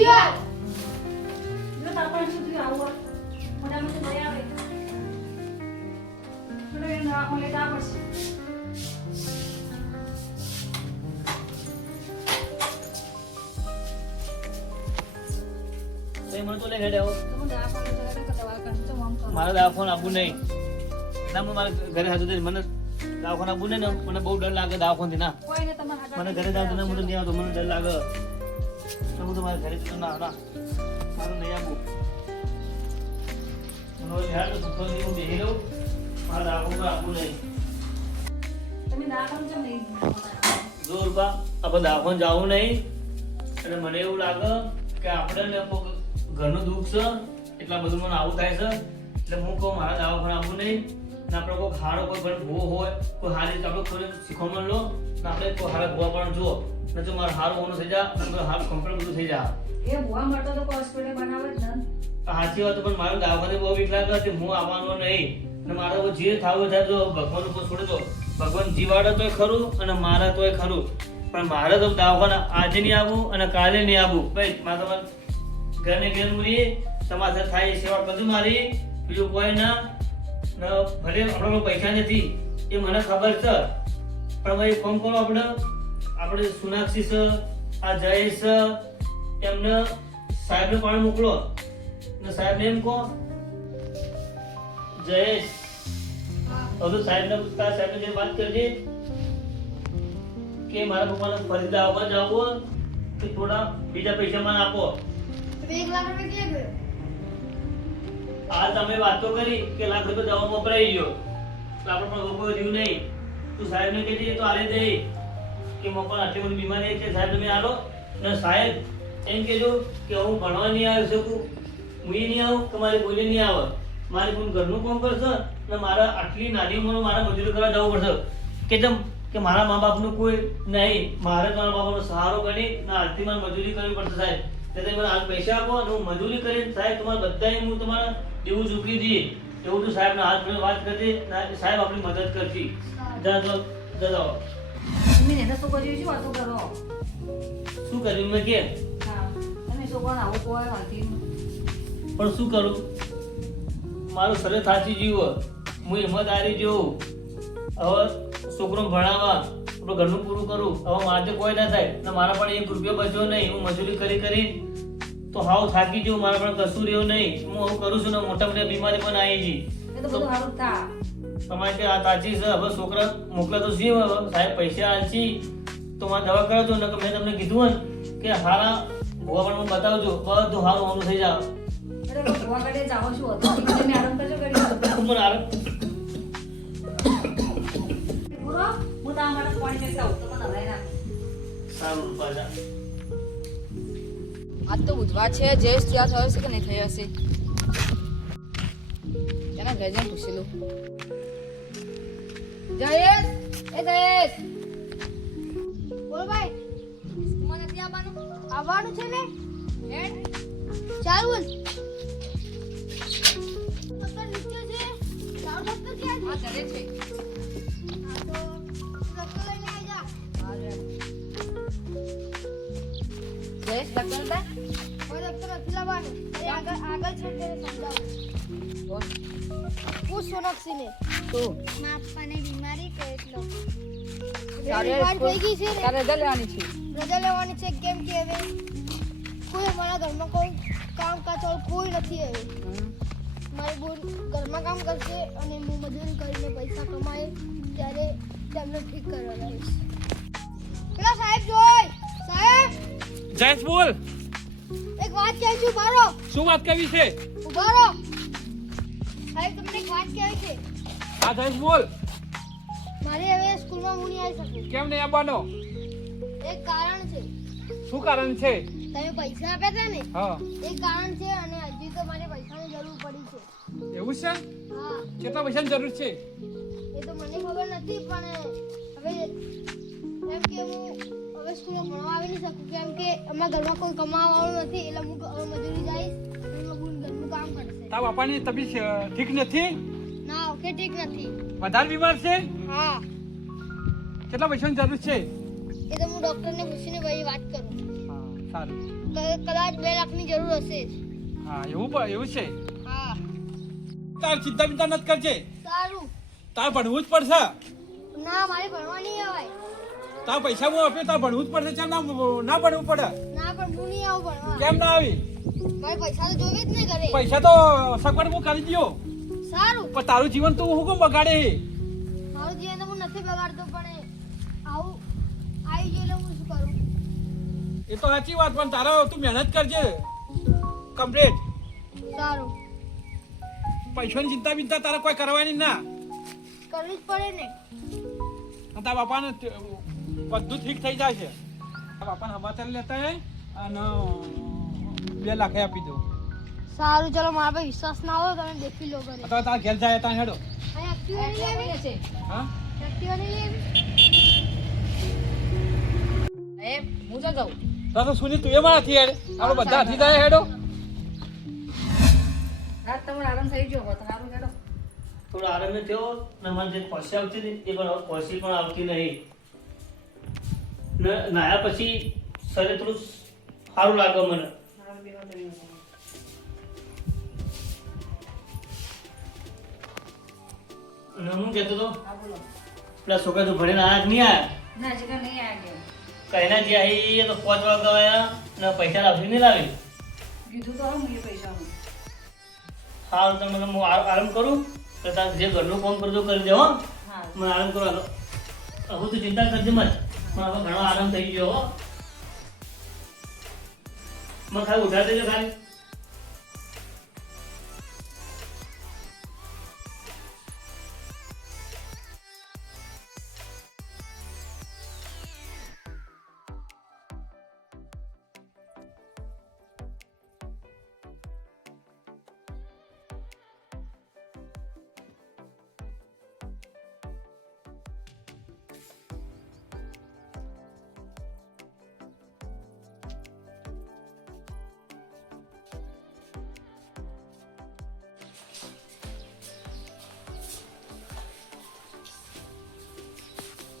યાર જો તાપણ સુધી આવો મોટામાં તો નહીં આવે થોડે ના ઓલે તા પડશે તો મને તો લે હેડે આવો તો મને આ ફોન જરા કે દવા કાઢ તો આમ કરો મારે દાવખાન આપવું નહીં ના મારે ઘરે હાજર થઈ મને દાવખાન આપવું નહીં ને મને બહુ ડર લાગે દાવખાનથી ના કોઈને તમાર હાથ મને ઘરે જાવ તો મને નહીં આવતો મને ડર લાગે તો હું તો મારે ઘરે જતો ના ના મારું નહીં આપવું મને યાર તો સુખોથી હું બેહી રહું મારે દાવખાન આપવું નહીં તમે ના કામ કેમ નહીં જો રૂપા આપણે દાવખાન જવું નહીં અને મને એવું લાગે કે આપણે ઘરનું દુઃખ છે એટલા બધું મને આવું થાય છે એટલે હું કહું મારા દવાખાને આપવું નહીં ને આપણે કોઈ ખાડો કોઈ પણ ભૂવો હોય કોઈ સારી રીતે આપણે થોડી શીખવામાં લો ને આપણે કોઈ સારા ભૂવા પણ જુઓ ને જો મારે સારું હોવાનું થઈ જાય હારું કમ્પ્લીટ બધું થઈ જાય એ ભૂવા માટે તો હોસ્પિટલ બનાવે જ ને સાચી વાત પણ મારું દવાખાને બહુ બીક લાગે છે હું આવવાનો નહીં ને મારે જે થવું થાય તો ભગવાન ઉપર છોડી દો ભગવાન જીવાડે તોય ખરું અને મારે તોય ખરું પણ મારે તો દવાખાને આજે નહીં આવવું અને કાલે નહીં આવવું ભાઈ મારે તમારે ઘરને ઘેર મૂરી તમારા સાથે થાય એ સેવા કરજો મારી બીજું કોઈ ના ભલે આપણા પૈસા નથી એ મને ખબર છે પણ ભાઈ ફોન કરો આપણે સોનાક્ષી છે આ જયેશ છે એમને સાહેબને પણ મોકલો ને સાહેબને એમ કહો જયેશ હવે સાહેબને પૂછતા સાહેબને જે વાત કરજે કે મારા પપ્પાને ફરી આવવા જાવું કે થોડા બીજા પૈસા મને આપો 1 લાખ રૂપિયા ક્યાં ગયો આ તમે વાતો કરી કે લાખ રૂપિયા દવામાં વપરાઈ ગયો તો આપણે પણ લોકો રહ્યું નહીં તું સાહેબને કહેજે તો આલે દે કે મમ્મી આટલી બધી બીમારી છે સાહેબ તમે આલો ને સાહેબ એમ કહેજો કે હું ભણવા નહીં આવી શકું હું નહીં આવું કે મારી બોલી નહીં આવે મારી કોઈ ઘરનું કામ કરશે ને મારા આટલી નાની ઉંમરમાં મારા મજૂરી કરવા જવું પડશે કે જેમ કે મારા મા બાપનું કોઈ નહીં મારે મારા બાપાનો સહારો કરી ને આરતી મારે મજૂરી કરવી પડશે સાહેબ એટલે મને હાલ પૈસા આપો અને હું મજૂરી કરીને સાહેબ તમારે બધાને હું તમારા દેવું ચૂકવી દઈએ એવું તું સાહેબના હાથ જોડે વાત કરજે સાહેબ આપણી મદદ કરશે જા જાઓ તમે એને શું કર્યું છે વાતો કરો શું કર્યું મેં કે હા તમે છોકરાને આવું કોઈ હાથી પણ શું કરું મારું શરીર થાચી ગયું હું હિંમત હારી ગયો હવે છોકરોને ભણાવવા આપણું ઘરનું પૂરું કરું હવે મારે કોઈ ના થાય ને મારા પણ 1 રૂપિયો બચ્યો નહીં હું મજૂરી કરી તો હાવ થાકી ગયો મારા પણ કશું રહ્યું નહીં હું આવું કરું છું ને મોટા મોટી બીમારી પણ આવી ગઈ એ તો બધું સારું થા તમારે કે આ તાચી છે હવે છોકરા મોકલા તો છીએ હવે સાહેબ પૈસા આલશી તો મારે દવા કરાવજો ને મેં તમને કીધું ને કે હારા ભૂવા પણ મને બતાવજો બધું સારું હોવાનું થઈ જાય અરે ભૂવા કાઢે જાઓ છું હતો તમે આરામ કરજો કરી પણ આરામ પૂરો હું તા માટે પાણી મેકતા હું તો મને હલાઈ નાખ સારું પાછા આજ તો બુધવાર છે જયેશ ત્યાં થયો છે કે નહીં થયો હશે એના ઘરે જઈને પૂછી લઉં જયેશ એ જયેશ બોલ ભાઈ મને નથી આવવાનું આવવાનું છે ને હેડ ચાલ બોલ પત્તર નીચે છે ચાલ પત્તર ક્યાં આ ઘરે છે છે હા તો પત્તર લઈને આવી જા હા હેડ જયેશ લગન તા કોઈ પત્તર નથી લાવવાનું એ આગળ છે તેને સમજાવું બોલ હું સોનક્ષીને તું મારા પપ્પાને બીમારી કે એટલો તારે બીમાર થઈ ગઈ છે ને તારે રજા લેવાની છે રજા લેવાની છે કેમ કે હવે કોઈ અમારા ઘરમાં કોઈ કામકાજ વાળું કોઈ નથી હવે મારી બોન ઘરમાં કામ કરશે અને હું મજૂરી કરીને પૈસા કમાય ત્યારે તેમને ઠીક કરવા લાવીશ પેલા સાહેબ જોઈ સાહેબ જયેશ બોલ એક વાત કહું છું મારો શું વાત કરવી છે ઉભા રહો સાહેબ તમને એક વાત કહેવી છે હા જયેશ બોલ મારે હવે સ્કૂલમાં હું નહીં આવી શકું કેમ નહીં આવવાનો એક કારણ છે શું કારણ છે તમે પૈસા આપ્યા હતા ને હા એ કારણ છે અને હજી તો મારે પૈસાની જરૂર પડી છે એવું છે હા કેટલા પૈસાની જરૂર છે એ તો મને ખબર નથી પણ હવે એમ કે હું હવે સ્કૂલમાં ભણવા આવી નહીં શકું કેમ કે અમારા ઘરમાં કોઈ કમાવાવાળું નથી એટલે હું હવે મજૂરી જઈશ અને હું ઘરનું કામ કરશે તારા બાપાની તબિયત ઠીક નથી ના ઓકે ઠીક નથી વધારે બીમાર છે હા કેટલા પૈસાની જરૂર છે એ તો હું ડૉક્ટરને પૂછીને ભાઈ વાત કરું હા સારું. કદાચ 2 લાખની જરૂર હશે જ. હા એવું છે. હા તાર ચિંતા બિંતા નથી કરજે. સારું. તાર ભણવું જ પડશે. ના મારે ભણવા નહીં આવાય. તાર પૈસા હું આપ્યો તાર ભણવું જ પડશે. ચાલ ના ભણવું પડે. ના પણ હું નહીં આવું ભણવા. કેમ ના આવી? મારે પૈસા તો જોઈએ જ નહીં ઘરે. પૈસા તો સગવડ હું કરી દયો. સારું. પણ તારું જીવન તું હું કેમ બગાડે? મારું જીવન તો હું નથી બગાડતો પણ આવું આવી ગયું એટલે હું શું કરું? એ તો સાચી વાત પણ તારો તું મહેનત કરજે કમ્પ્લીટ. સારું. પૈસાની ચિંતા બિંતા તારે કોઈ કરવાની ના. કરવી જ પડે ને. અને તારા બાપાને બધું ઠીક થઈ જાય છે. તારા બાપાને સમાચાર લેતા હે અને 2 લાખ આપી દો. સારું ચલો મારા પર વિશ્વાસ ના હોય તમે દેખી લો ઘરે. અથવા તારા ઘેર જાય ત્યાં હેડો. અહીં એક્ટિવા નહીં લેવી છે હા એક્ટિવા નહીં લેવી. હું તો જાઉં. તો સુની તું એમાં હાથી હેડ. આપણે બધા હાથી જાય હેડો. હા તમારો આરામ થઈ ગયો હોત સારું હેડો. થોડો આરામ થયો ને મને જે ખોસી આવતી હતી એ પણ હવે ખોસી પણ આવતી નહીં. ને નાયા પછી શરીર થોડું સારું લાગે મને. અને હું કહેતો હતો હા બોલો. પેલા છોકરા તો ભણીને આયા કે નહીં આયા? ના હજી કાંઈ નહીં આવ્યા કહીના જે આવી એ તો 5 વાગ્યા આવ્યા ને પૈસા લાવતી નહીં લાવી. કીધું તો હું એ પૈસાનું. હાલ તમે હું આરામ કરું તો તાર જે ઘરનું કામ કરજો કરી દે હો. હા મને આરામ કરવા દો. હવે તું ચિંતા કરજે મત. મને હવે ઘણો આરામ થઈ ગયો હો. મને ખાલી ઉઠાડી દેજો ખાલી.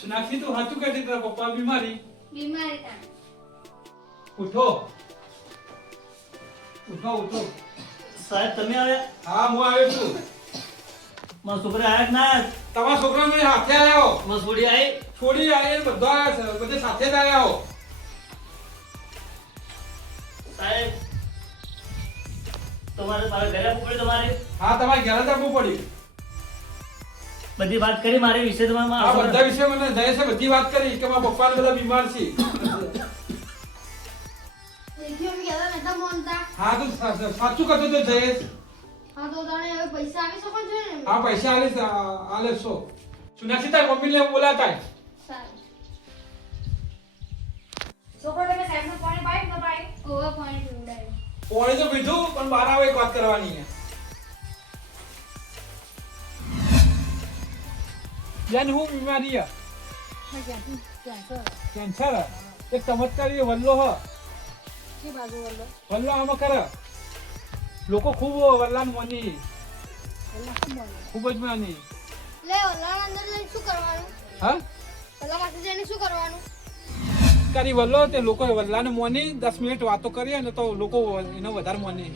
સોનાક્ષી તું સાચું કહેતી તારા પપ્પા બીમારી. બીમારી તા. ઉઠો ઉઠો ઉઠો. સાહેબ તમે આવ્યા? હા હું આવ્યો છું. મારા છોકરા આવ્યા કે ના આવ્યા? તમારા છોકરા મેં હાથે આવ્યો. મારા છોડી આવી? છોડી આવી બધા આવ્યા છે. બધે સાથે જ આવ્યા હો. સાહેબ તમારે મારા ઘરે આવવું પડ્યું તમારે? હા તમારે ઘરે જ આવવું પડ્યું. બધી વાત કરી મારી વિશે તમારે આ બધા વિશે મને જયેશે બધી વાત કરી કે મારા પપ્પાને બધા બીમાર છે. દેખ્યો મેં કહેતા નતા મોનતા. હા તું સાચું કહેતો તો જયેશ. હા તો તને હવે પૈસા આવી શકો છો ને. હા પૈસા આલે સો. સોનાક્ષી તારી મમ્મીને બોલાતા. સારું. છોકરો તમે સાહેબનું પાણી પાયું કે પાયું? ઓવા પાણી પીવડાવ્યું. પોણી તો પીધું પણ બહાર આવે એક વાત કરવાની છે. બેન હું બીમારી છે? કેન્સર. એક ચમત્કારી વલ્લો હ. શી બાજુ વલ્લો? વલ્લો આમાં કરે. લોકો ખૂબ વલ્લાને માની. ખૂબ જ માની. લે ઓલા અંદર જઈને શું કરવાનું? હા ઓલા પાસે જઈને શું કરવાનું? કરી વલ્લો તે લોકો વલ્લાને માની 10 મિનિટ વાતો કરીએ ને તો લોકો એને વધારે માની.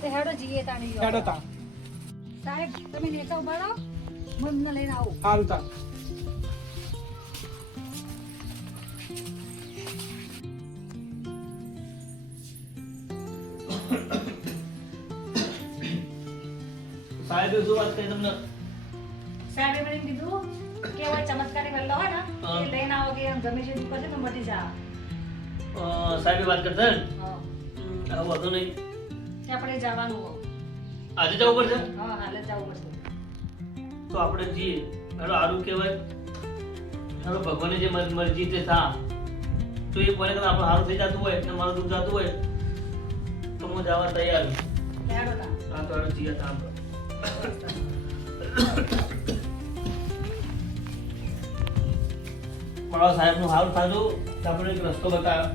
તે હેડો જઈએ તાણી. હેડો તા. સાહેબ તમે નેચા ઉભા રહો હું એમને લઈને આવું. હાલ તા. સાહેબે શું વાત કરી તમને? સાહેબે મને કીધું કે હવે ચમત્કારી વલ્લો હોય ને હા. એ લઈને આવો કે આમ ગમે છે દુઃખ છે તો મટી જા. સાહેબે વાત કરતા ને? હા હવે વાંધો નહીં. તે આપણે જવાનું હો. આજે જવું પડશે? હા હાલે જ જવું પડશે. તો આપણે જઈએ. હેડો સારું કહેવાય. હેડો ભગવાનની જે મરજી તે થા. તો એ કોને કદાચ આપણું સારું થઈ જતું હોય ને મારું દુઃખ જતું હોય તો હું જવા તૈયાર છું. તે હેડો તા. હા તો હેડો જઈએ તા આપણે. મારા સાહેબનું સારું થાતું તો આપણે એક રસ્તો બતાવ્યો.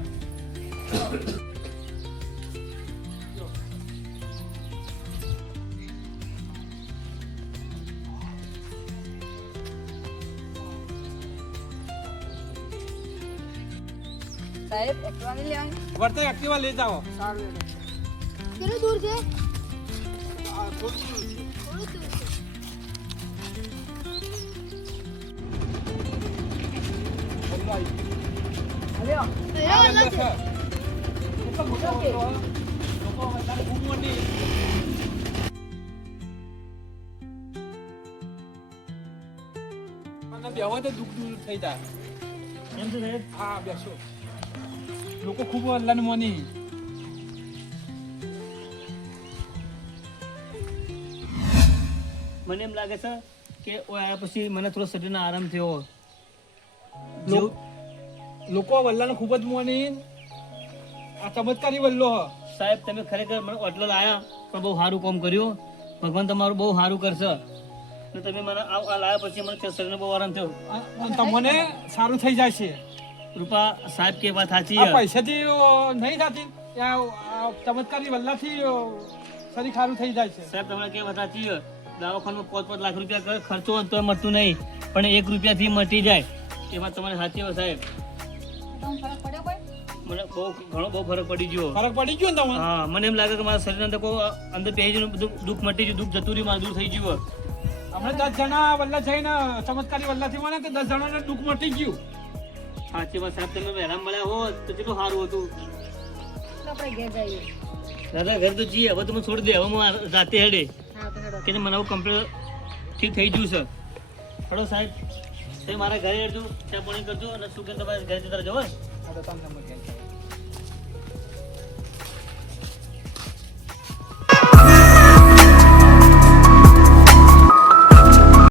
સાહેબ એકલા નહીં લેવાની વર્તે એક્ટિવા લઈ જાઓ. સારું કેટલું દૂર છે આ થોડું દૂર છે. થોડું દૂર છે વલ્લો આવી. હલ્યો અહીંયા આ વલ્લો છે. કેટલો મોટો વલ્લો. લોકો વધારે ખૂબ મોટી. અને બેહો તો દુઃખ દૂર થઈ જાય. એમ છે સાહેબ હા બેસો. લોકો ખૂબ વલ્લાને મોની. મને એમ લાગે છે કે ઓય આયા પછી મને થોડો શરીરનો આરામ થયો. લો- લોકો વલ્લાને ખૂબ જ મોની. આ ચમત્કારી વલ્લો હ. સાહેબ તમે ખરેખર મને આટલો લાયા પણ બહુ સારું કામ કર્યું. ભગવાન તમારું બહુ સારું કરશે. અને તમે મને આ લાયા પછી મને શરીરને બહુ આરામ થયો. અને તમને સારું થઈ જાય છે. રૂપા સાહેબ કે વાત સાચી આ છે. પૈસાથી નહીં થતી. આ ચમત્કારી વલ્લાથી શરીર સારું થઈ જાય છે. સાહેબ તમને કે વાત સાચી છે. દવાખાનામાં 5-5 લાખ રૂપિયા ખર્ચો હોય તો મળતું નહીં પણ 1 રૂપિયાથી મટી જાય એ વાત તમારી સાચી હોય સાહેબ. તમને ફરક પડ્યો કોઈ? મને બહુ ફરક પડી ગયો. ફરક પડી ગયો ને તમને? હા મને એમ લાગે કે મારા શરીર અંદર કોઈ અંદર પહેરી ગયું બધું દુઃખ મટી ગયું દુઃખ જતું રહ્યું મારું દૂર થઈ ગયું. હમણાં 10 જણા વલ્લા જઈને ચમત્કારી વલ્લાથી મળે તો 10 જણાને દુઃખ મટી ગયું. સાચી વાત સાહેબ તમે વહેલા મળ્યા હોત તો કેટલું સારું હતું. તો આપણે ઘેર જઈએ. દાદા ઘર તો જઈએ હવે તમે છોડી દે હવે હું જાતે હેડે હા તો હેડો. કે મને હવે કમ્પ્લીટ ઠીક થઈ ગયું છે. હડો સાહેબ તમે મારા ઘરે હેડજો ચા પાણી કરજો અને શું કે તમારે ઘરે જતા રહેજો. આ તો તમને મજા આવી.